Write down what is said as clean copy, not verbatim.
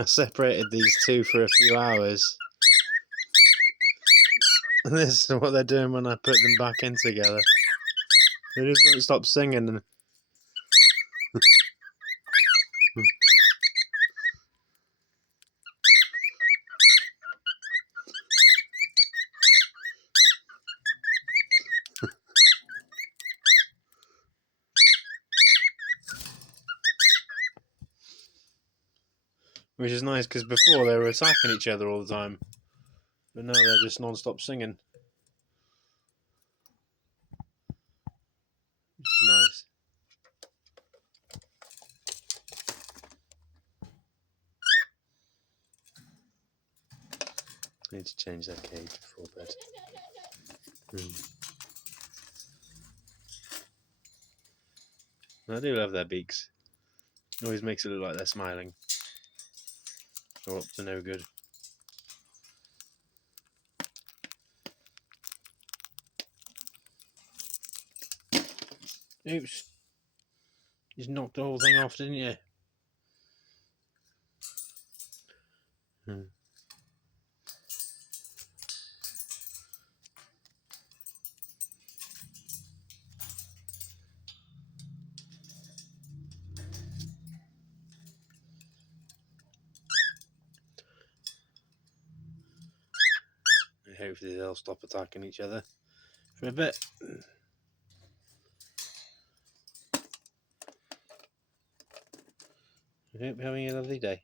I separated these two for a few hours. And this is what they're doing when I put them back in together. They just won't stop singing. Which is nice, because before they were attacking each other all the time. But now they're just non-stop singing. Which is nice. I need to change their cage before bed. I do love their beaks. It always makes it look like they're smiling. Or up to no good. Oops. You just knocked the whole thing off, didn't you? Hopefully they'll stop attacking each other for a bit. I hope you're having a lovely day.